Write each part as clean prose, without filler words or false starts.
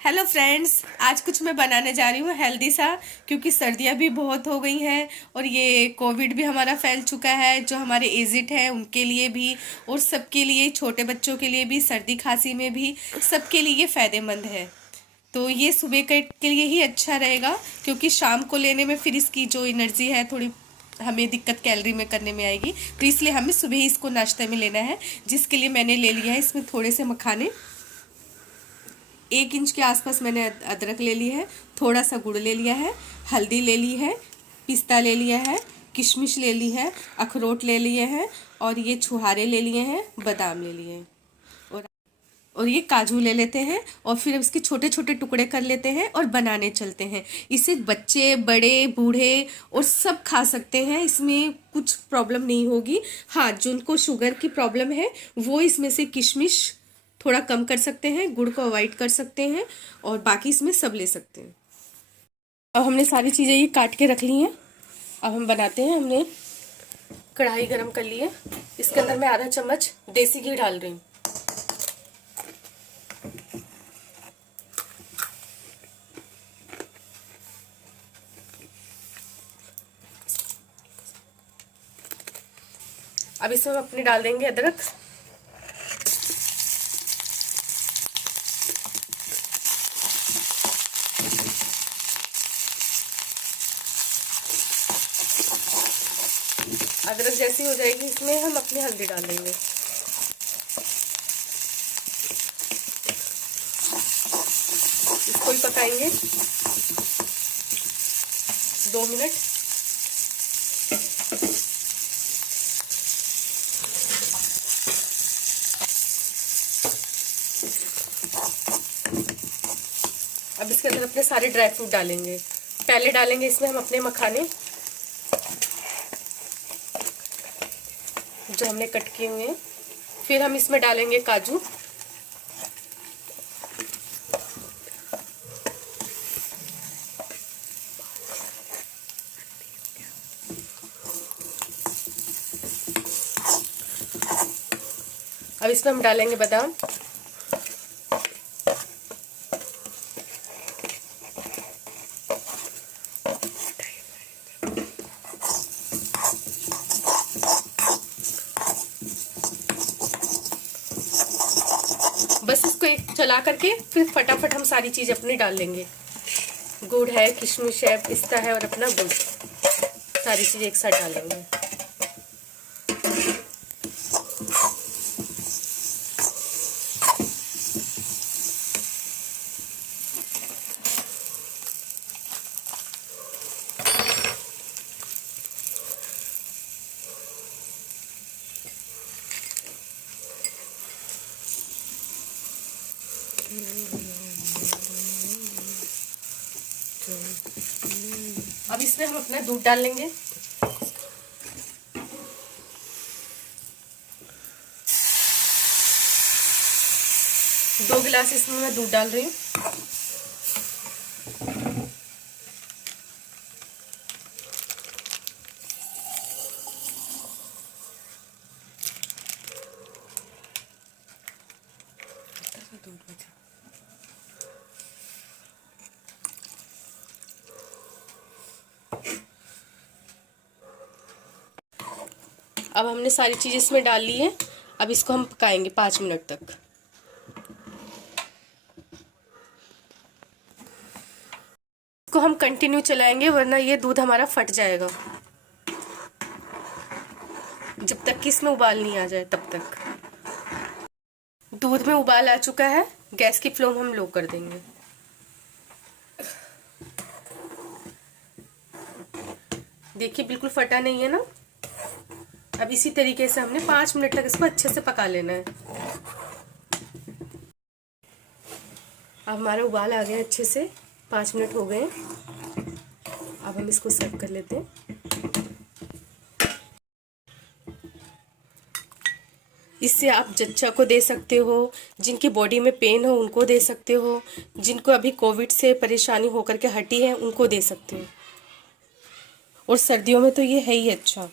Hello friends. आज कुछ मैं बनाने जा रही हूँ हेल्दी सा, क्योंकि सर्दियाँ भी बहुत हो गई हैं और ये कोविड भी हमारा फैल चुका है। जो हमारे एजिड हैं उनके लिए भी और सबके लिए, छोटे बच्चों के लिए भी, सर्दी खांसी में भी सबके लिए ये फ़ायदेमंद है। तो ये सुबह के लिए ही अच्छा रहेगा, क्योंकि शाम को लेने में फिर इसकी जो एनर्जी है थोड़ी हमें दिक्कत कैलोरी में करने में आएगी। तो इसलिए हमें सुबह ही इसको नाश्ते में लेना है, जिसके लिए मैंने ले लिया है इसमें थोड़े से मखाने। 1 इंच के आसपास मैंने अदरक ले ली है, थोड़ा सा गुड़ ले लिया है, हल्दी ले ली है, पिस्ता ले लिया है, किशमिश ले ली है, अखरोट ले लिए हैं और ये छुहारे ले लिए हैं, बादाम ले लिए हैं और ये काजू ले लेते हैं और फिर अब इसके छोटे छोटे टुकड़े कर लेते हैं और बनाने चलते हैं। इसे बच्चे, बड़े, बूढ़े और सब खा सकते हैं, इसमें कुछ प्रॉब्लम नहीं होगी। हाँ, जिनको शुगर की प्रॉब्लम है वो इसमें से किशमिश थोड़ा कम कर सकते हैं, गुड़ को अवॉइड कर सकते हैं और बाकी इसमें सब ले सकते हैं। अब हमने सारी चीज़ें ये काट के रख ली हैं। अब हम बनाते हैं। हमने कढ़ाई गरम कर ली है, इसके अंदर मैं आधा चम्मच देसी घी डाल रही हूँ। अब इसमें हम अपने डाल देंगे अदरक। अदरक जैसी हो जाएगी इसमें हम अपनी हल्दी डाल देंगे। इसको ही पकाएंगे 2 मिनट। अब इसके अंदर अपने सारे ड्राई फ्रूट डालेंगे। पहले डालेंगे इसमें हम अपने मखाने जो हमने कट किए हुए हैं। फिर हम इसमें डालेंगे काजू, अब इसमें हम डालेंगे बादाम, बस इसको एक चला करके फिर फटाफट हम सारी चीज अपनी डाल लेंगे। गुड़ है, किशमिश है, पिस्ता है और अपना गुड़, सारी चीज एक साथ डालेंगे। अब इसमें हम अपना दूध डाल लेंगे। दो गिलास इसमें मैं दूध डाल रही हूँ। अब हमने सारी चीज इसमें डाल ली है। अब इसको हम पकाएंगे 5 मिनट तक। इसको हम कंटिन्यू चलाएंगे, वरना ये दूध हमारा फट जाएगा। जब तक कि इसमें उबाल नहीं आ जाए तब तक। दूध में उबाल आ चुका है, गैस की फ्लेम हम लो कर देंगे। देखिए बिल्कुल फटा नहीं है ना। अब इसी तरीके से हमने 5 मिनट तक इसको अच्छे से पका लेना है। अब हमारा उबाल आ गया अच्छे से, 5 मिनट हो गए। अब हम इसको सर्व कर लेते हैं। इससे आप जच्चा को दे सकते हो, जिनकी बॉडी में पेन हो उनको दे सकते हो, जिनको अभी कोविड से परेशानी होकर के हटी है उनको दे सकते हो। और सर्दियों में तो ये है ही अच्छा।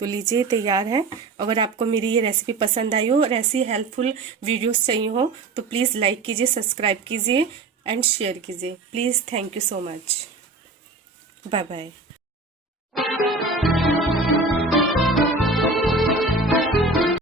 तो लीजिए तैयार है। अगर आपको मेरी ये रेसिपी पसंद आई हो और ऐसी हेल्पफुल वीडियोस चाहिए हो तो प्लीज़ लाइक कीजिए, सब्सक्राइब कीजिए एंड शेयर कीजिए please. Thank you so much. Bye bye.